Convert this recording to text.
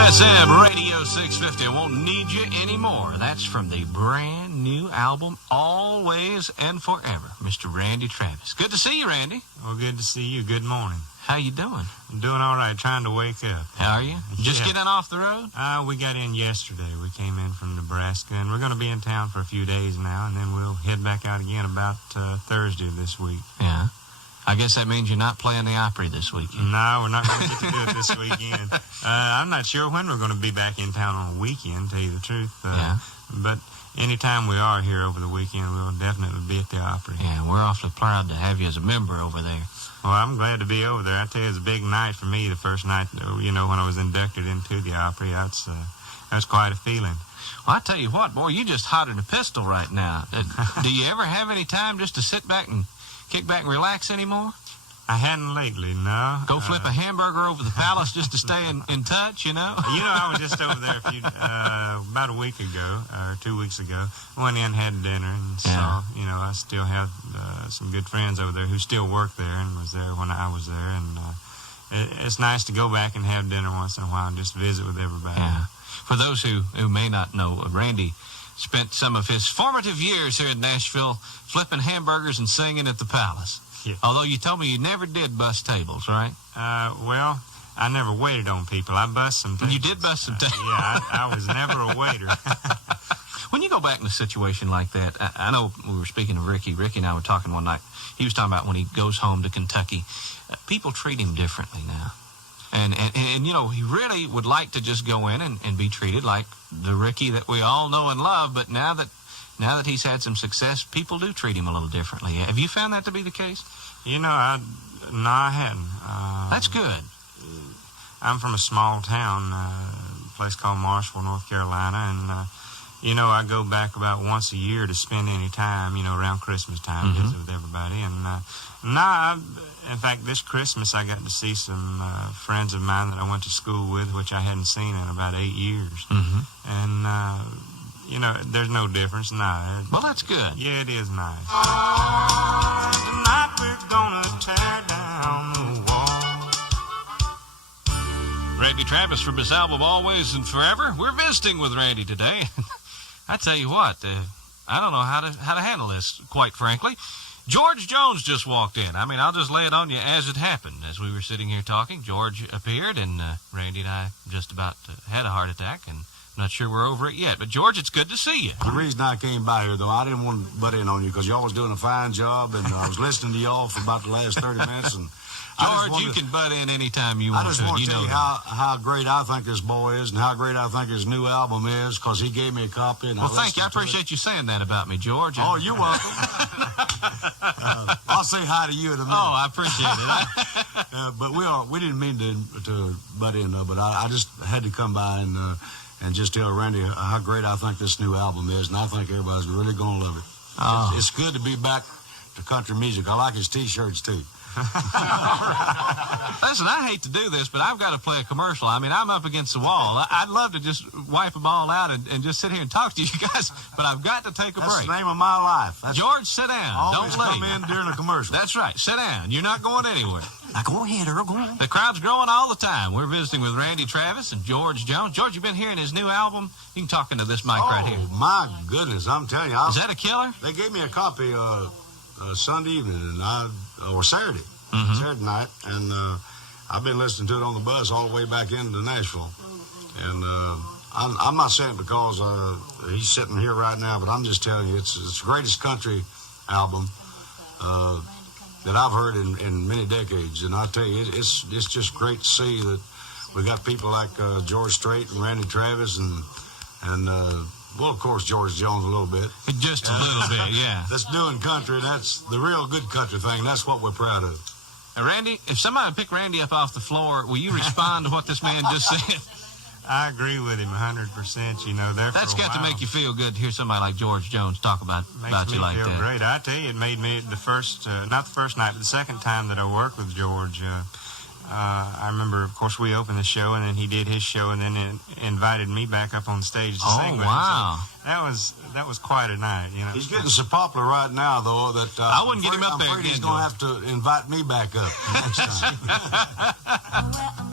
WSM Radio 650 won't need you anymore. That's from the brand new album, Always and Forever. Mr. Randy Travis. Good to see you, Randy. Well, good to see you. Good morning. How you doing? I'm doing all right, trying to wake up. How are you? Just getting off the road? We got in yesterday. We came in from Nebraska, and we're going to be in town for a few days now, and then we'll head back out again about Thursday of this week. Yeah. I guess that means you're not playing the Opry this weekend. No, we're not going to get to do it this weekend. I'm not sure when we're going to be back in town on a weekend, to tell you the truth. But anytime we are here over the weekend, we'll definitely be at the Opry. Yeah, we're awfully proud to have you as a member over there. Well, I'm glad to be over there. I tell you, it's a big night for me. The first night, when I was inducted into the Opry, that was quite a feeling. Well, I tell you what, boy, you just hot in a pistol right now. Do you ever have any time just to sit back and kick back and relax anymore? I hadn't lately, no. Go flip a hamburger over the palace just to stay in touch, you know? I was just over there about a week ago, or 2 weeks ago. Went in, had dinner, and saw, I still have some good friends over there who still work there and was there when I was there. And it's nice to go back and have dinner once in a while and just visit with everybody. Yeah. For those who may not know, Randy spent some of his formative years here in Nashville flipping hamburgers and singing at the Palace. Yeah. Although you told me you never did bust tables, right? Well, I never waited on people. I bust some tables. You did bust some tables. Yeah, I was never a waiter. When you go back in a situation like that, I know we were speaking of Ricky. Ricky and I were talking one night. He was talking about when he goes home to Kentucky, people treat him differently now. And he really would like to just go in and be treated like the Ricky that we all know and love. But now that he's had some success, people do treat him a little differently. Have you found that to be the case? I hadn't. That's good. I'm from a small town, a place called Marshall, North Carolina, and I go back about once a year to spend any time, around Christmas time, visit with everybody. And in fact, this Christmas I got to see some friends of mine that I went to school with, which I hadn't seen in about 8 years. And there's no difference. No. Well, that's good. Yeah, it is nice. Tonight we're gonna tear down the wall. Randy Travis from his album Always and Forever. We're visiting with Randy today. I tell you what, I don't know how to handle this, quite frankly. George Jones just walked in. I mean, I'll just lay it on you as it happened. As we were sitting here talking, George appeared, and Randy and I just about had a heart attack, and I'm not sure we're over it yet. But, George, it's good to see you. The reason I came by here, though, I didn't want to butt in on you because y'all was doing a fine job, and I was listening to y'all for about the last 30 minutes. And George, you can butt in anytime you want to. I just want to tell you how great I think this boy is and how great I think his new album is because he gave me a copy. And well, thank you. I appreciate you saying that about me, George. Oh, you're welcome. I'll say hi to you in a minute. Oh, I appreciate it. But we didn't mean to butt in, though, but I just had to come by and just tell Randy how great I think this new album is, and I think everybody's really going to love it. Oh. It's good to be back to country music. I like his T-shirts, too. Listen, I hate to do this, but I've got to play a commercial. I mean, I'm up against the wall. I'd love to just wipe them all out and just sit here and talk to you guys, but I've got to take a break. That's the name of my life. George, sit down. Always Don't leave. come in during a commercial. That's right. Sit down. You're not going anywhere. Now, go ahead, Earl. Go on. The crowd's growing all the time. We're visiting with Randy Travis and George Jones. George, you've been hearing his new album? You can talk into this mic right here. Oh, my goodness. I'm telling you. Is that a killer? They gave me a copy Sunday evening or Saturday. Saturday night, and I've been listening to it on the bus all the way back into Nashville. And I'm not saying it because he's sitting here right now, but I'm just telling you, it's the greatest country album that I've heard in many decades. And I tell you, it's just great to see that we got people like George Strait and Randy Travis and well, of course, George Jones a little bit. Just a little bit, yeah. That's doing country. That's the real good country thing. That's what we're proud of. Randy, if somebody pick Randy up off the floor, will you respond to what this man just said? I agree with him 100%. That's got to make you feel good to hear somebody like George Jones talk about you like that. Makes me feel great. I tell you, it made me the first, not the first night, but the second time that I worked with George. I remember, of course, we opened the show, and then he did his show, and then invited me back up on stage to sing with him. Wow. So that was quite a night, He's getting so popular right now, though, that I wouldn't get him up there again. He's going to have to invite me back up next time.